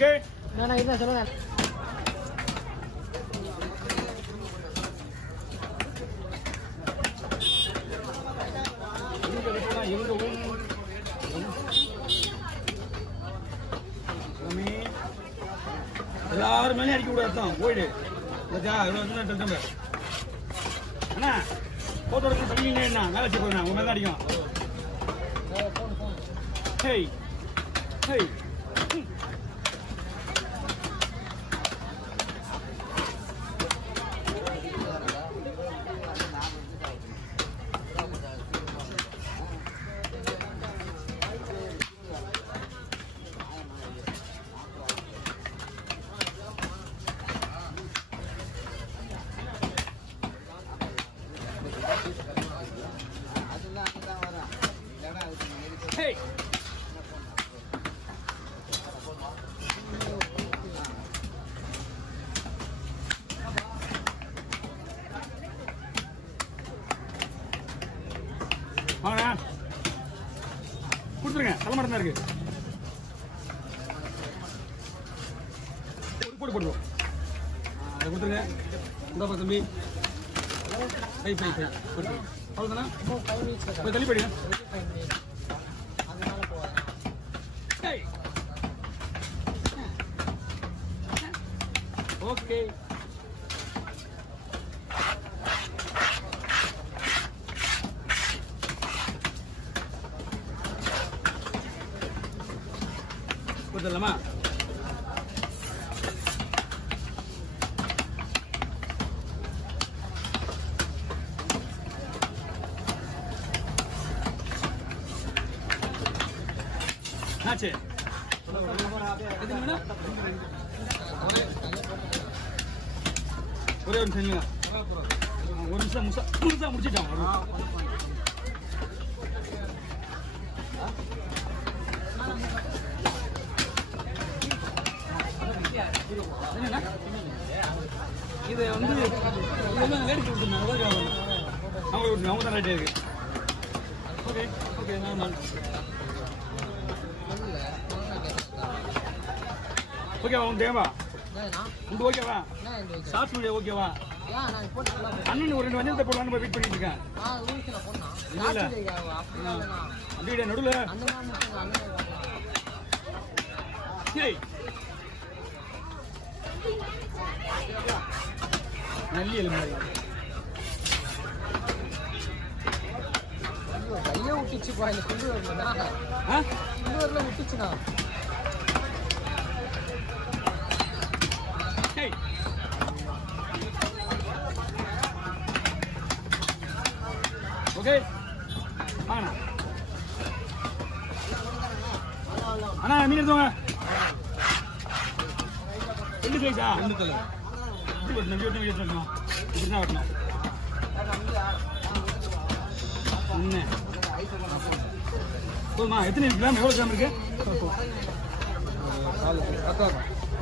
Okay நான் இதான் சொல்லுவேன். எல்லாரும் மேலே அடிக்க கூடாது தான் போயிடு அண்ணா போட்டோ சொல்லிங்க என்ன மேலே வச்சு போறேன் உங்க மேலே அடிக்கும் ஹேய் ஹேய் Hey! வாங்க கொடுத்துருங்க தலைமரம் தான் இருக்கு போட்டு போடுவோம் அதை கொடுத்துருங்க இந்த தம்பி பை பை பை அவ்வளோதானா போய் தள்ளி போயிடுங்க ஓகே கொடுத்துடலாமா ஆச்சு ஒரே ஒரு செஞ்சுங்க ஒரு நிமிஷம் முழுசா முடிச்சிட்டான் இது வந்து இதெல்லாம் லேடிக்கு விட்டுருந்தாங்க அவங்க தான் ரைட்டே இருக்கு ஓகே ஓகே நான் ஓகேவா உன் தேவா உண்டு ஓகேவா ஷார்ட்ஸ் வீடியோ ஓகேவா அண்ணன் ஒரு 2 வஞ்சத்தை போடலான்னு வெயிட் பண்ணிட்டு இருக்கேன் வீடியோ நடுவில் நல்லி எலும்பு கையே விட்டுச்சு இந்த குண்டு வரல விட்டுச்சுண்ணா ஓகே வாங்கண்ணா அண்ணா மீன் எடுத்துவாங்க 2 சைஸா 2 கலர் இப்படி வெட்டணும் இப்படிதான் வெட்டணும் என்ன போதுமா எத்தனை கிராம் எவ்வளோ கிராம் இருக்கு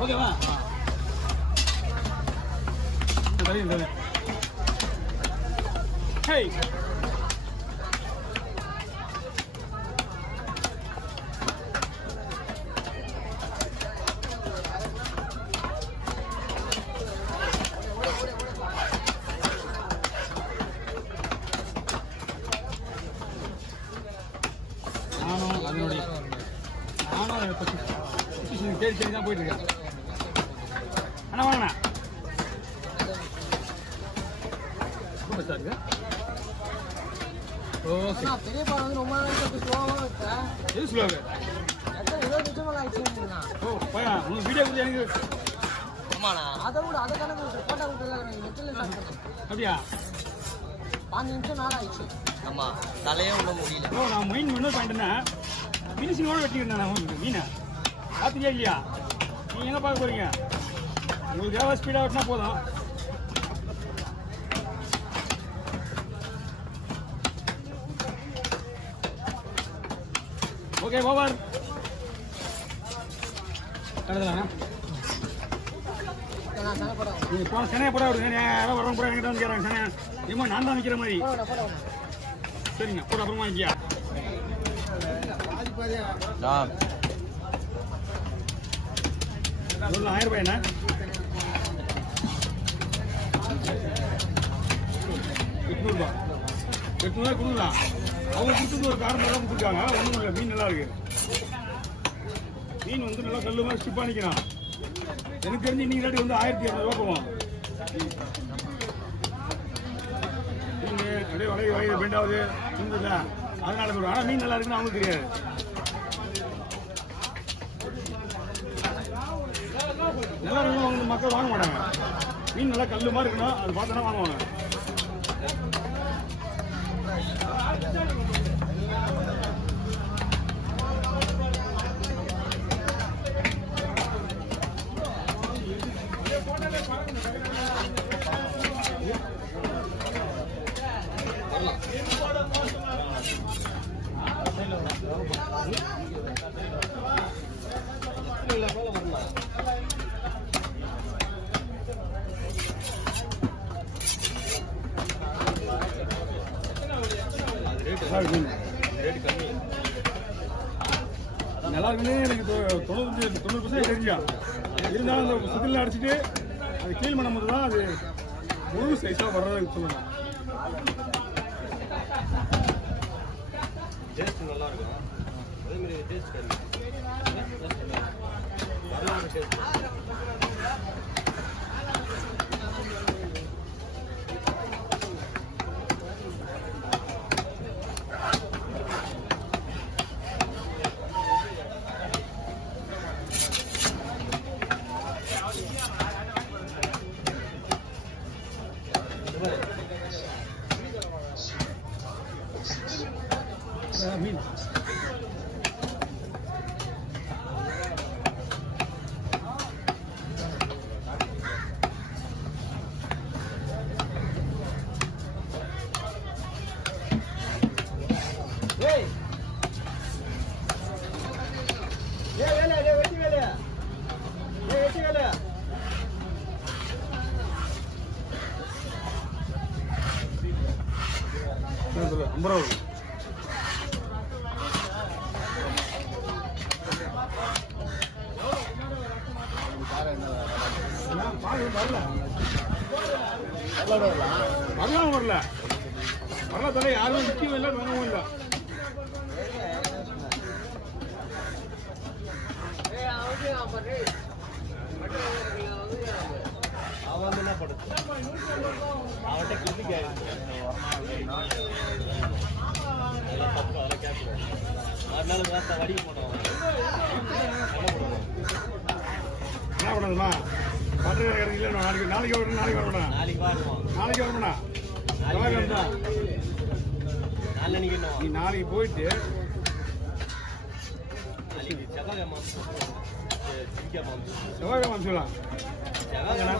ஓகேவா சரி ஹேய் தேடி தான் போயிட்டு இருக்கேன் அண்ணா வாங்கண்ணா சார் ஓகே பெரிய பாடம் வந்து ரொம்ப நாளைக்கு ஸ்லோவாக இருக்கேன் எது ஸ்லோவாக ஏதோ நிஜமாக ஆயிடுச்சுன்னா ஓ பையா உங்களுக்கு வீடியோ கொடுத்து எனக்கு ஆமாண்ணா அதை விட அதை கணக்கு போட்டோ விட்டுல அப்படியா 5 நிமிஷம் நாள் ஆயிடுச்சு ஆமாம் தலையே உள்ள முடியல ஓ நான் மெயின் இன்னொரு பாயிண்ட்னா ஃபினிஷிங்கோட வெட்டிக்கிறேன் நான் உங்களுக்கு மீனை பார்த்துக்கே இல்லையா நீங்கள் எங்கே பார்க்க போகிறீங்க உங்களுக்கு எவ்வளோ ஸ்பீடாக வெட்டினா போதும் ஓகே ஓவர் கடவுளா நீ போன சென்னையை போட விடுங்க யாரோ வரவங்க கூட என்கிட்ட வந்து கேட்குறாங்க சென்னை ஏமா நான் தான் நிற்கிற மாதிரி சரிங்க போட அப்புறமா வாங்கிக்கியா சொல்லலாம் 1000 ரூபாய் என்ன 800 ரூபாய் 800 ரூபாய் கொடுக்கலாம். அவங்க கொடுத்தது ஒரு காரணம் தான் கொடுத்துருக்காங்க. ஒன்றும் இல்லை, மீன் நல்லா இருக்கு. மீன் வந்து நல்லா கல்லு மாதிரி ஸ்டிப் பண்ணிக்கலாம். எனக்கு தெரிஞ்சு இன்னைக்கு ரேட்டு வந்து 1200 ரூபா போவோம். மீன் அப்படியே வளைய பெண்டாவது இருந்ததுல அதனால சொல்லுவோம். ஆனால் மீன் நல்லா இருக்குன்னு அவங்களுக்கு தெரியாது. நல்லா இருக்கணும் அவங்க மக்கள் வாங்க மாட்டாங்க. மீன் நல்லா கல்லு மாதிரி இருக்கணும், அது பார்த்தோன்னா வாங்குவாங்க. நல்லா இருக்குன்னு எனக்கு 90% தெரிஞ்சா. இருந்தாலும் அந்த சுத்தில அடிச்சுட்டு அது கிளீன் பண்ணும் போது தான் அது முழு சைஸாக வர்றதுக்கு சொல்லணும். டேஸ்ட் நல்லா இருக்கும். அதே மாதிரி டேஸ்ட் கிடைக்கும். மீன் ரொம்ப ரூபா. வரலாம் வரல வரல தலை யாரும் நிற்கவும் இல்லை, வாங்கவும் இல்லை. அவன் என்ன படுத்து அவன்கிட்ட கிளினிக் ஆயிடுச்சு. தப்பு அதெல்லாம் கேட்கல. அதனால வேஸ்டா வடிக்க மாட்டோம். என்ன பண்ணுதுமா பட்டறை கிடைக்கல. நாளைக்கு வரணும். நாளைக்கு வரணும். நாளைக்கு வாடுவோம். நாளைக்கு வரணும்ண்ணா. நாளைக்கு நீ நாளைக்கு போயிட்டு நாளைக்கு செவ்வாய்க்கிழமை செவ்வாய்க்கிழமை சொல்லலாம். செவ்வாய்க்கிழமை